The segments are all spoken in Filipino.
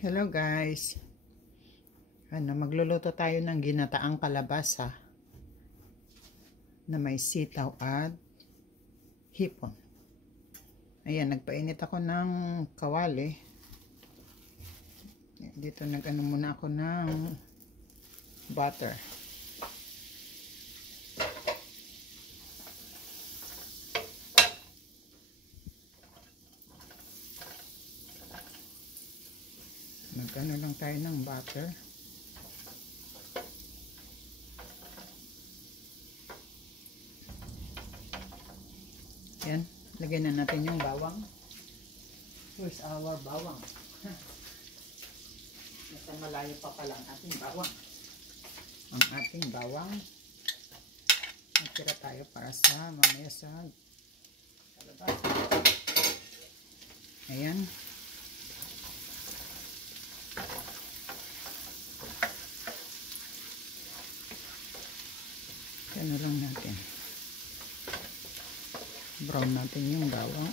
Hello guys. Magluluto tayo ng ginataang kalabasa na may sitaw at hipon. Ayan, nagpainit ako ng kawali. Dito muna ako ng butter. Magano lang tayo ng butter. Yan, lagyan na natin yung bawang. Where's our bawang? Nasa malayo pa pala ang ating bawang. Ang ating bawang. Magtira tayo para sa mamaya sa kalabasa. Ayan. Ano lang natin. Brown natin yung bawang.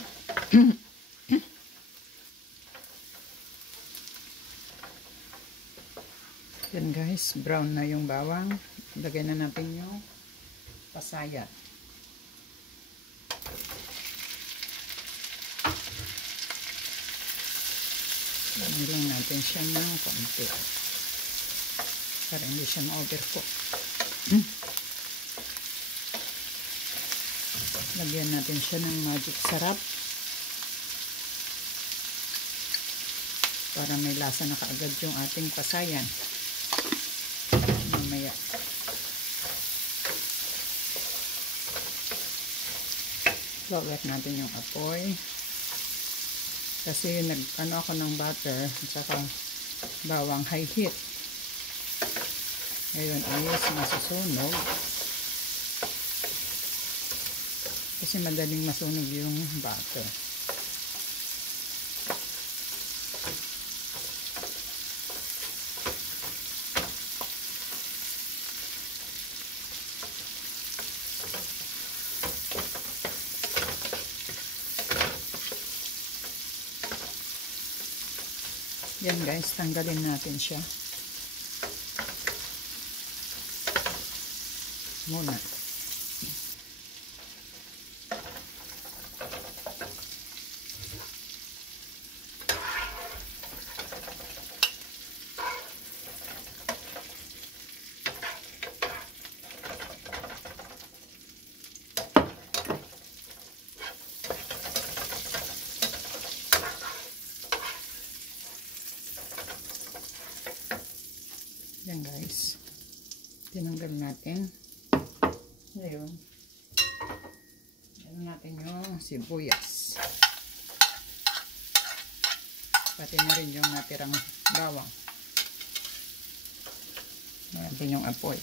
Yan guys, brown na yung bawang. Lagyan na natin yung pasayat. Lagyan lang natin siya ng konti. Para hindi siya ma-overcook. Lagyan natin siya ng magic sarap para may lasa na kaagad yung ating pasayan. Mamaya lower natin yung apoy kasi nag-ano ako ng butter at saka bawang high heat. Ngayon ayos masusunog kasi madaling masunog yung butter. Yan guys, tanggalin natin siya muna. Yan guys, tinanggal natin. Ngayon, ano natin yung sibuyas. Pati na rin yung natirang bawang. Natin yung apoy.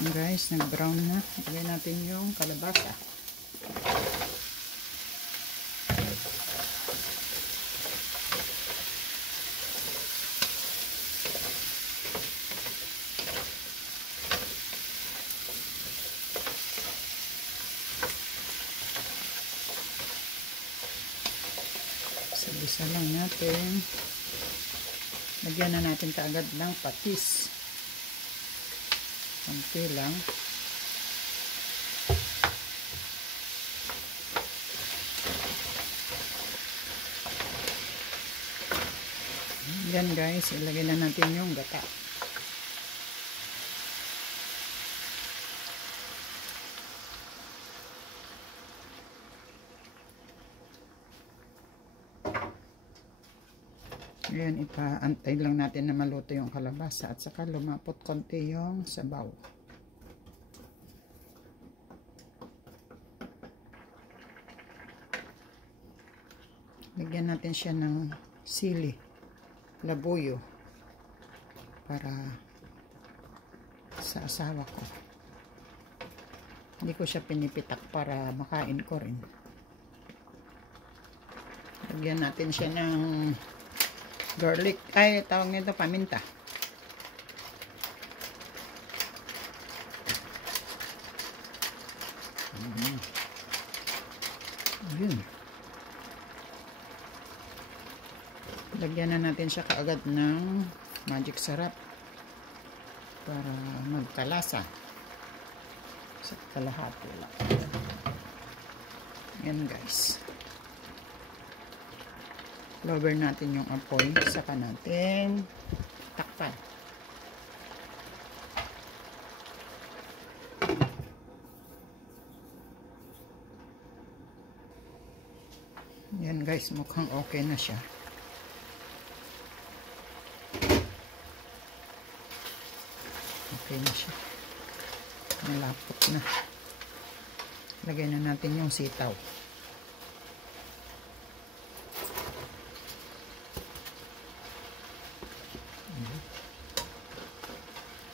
Yan guys, nag-brown na. Lagyan natin yung kalabasa. Sabisa lang natin. Lagyan na natin kaagad ng patis. Konti lang. Yan guys, ilagay na natin yung gata. Ayan, ipaantay lang natin na maluto yung kalabasa at saka lumapot konti yung sabaw. Lagyan natin siya ng sili, labuyo para sa asawa ko. Hindi ko siya pinipitak para makain ko rin. Lagyan natin siya ng garlic, ay tawag nito paminta. Ayun. Lagyan na natin siya kaagad ng magic sarap para magkalasa sa kalahati lang. Yan guys. Lower natin yung apoy, saka natin takpan. Yan guys, mukhang okay na siya. Okay na siya. Malapot na. Lagay na natin yung sitaw.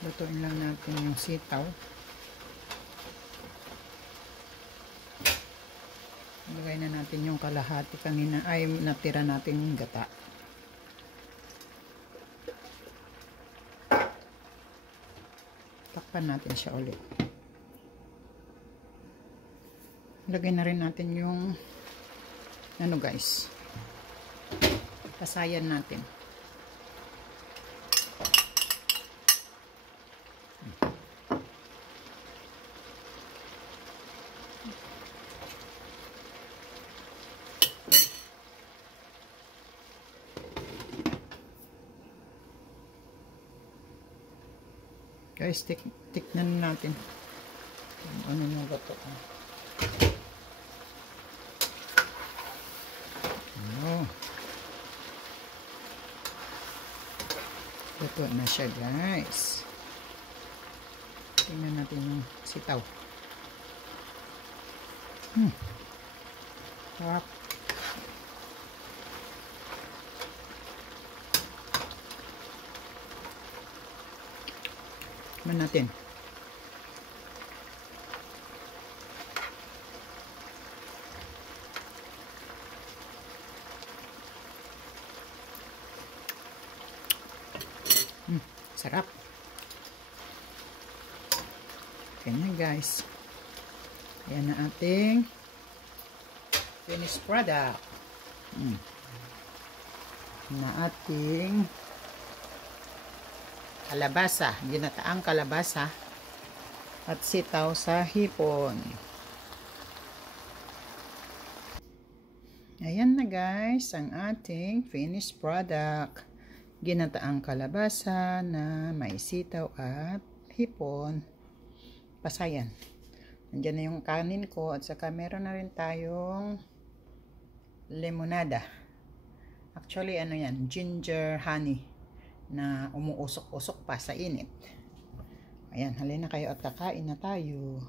Lutuin lang natin yung sitaw. Lagay na natin yung kalahati kanina ay natira natin yung gata. Takpan natin siya ulit. Lagay na rin natin yung ano guys, pasayan natin. Guys, tiknan natin kung ano yung gato. Ano? Gato na siya guys. Tingnan natin yung sitaw. Sarap. Natin. Sarap. Okay na guys. Yan na ating finished product. Na ating kalabasa, ginataang kalabasa at sitaw sa hipon. Ayan na guys, ang ating finished product. Ginataang kalabasa na may sitaw at hipon. Pasayan. Nandiyan na yung kanin ko at saka meron na rin tayong limonada. Actually, ano yan? Ginger honey na umuusok-usok pa sa init. Ayan, halina kayo at kakain na tayo.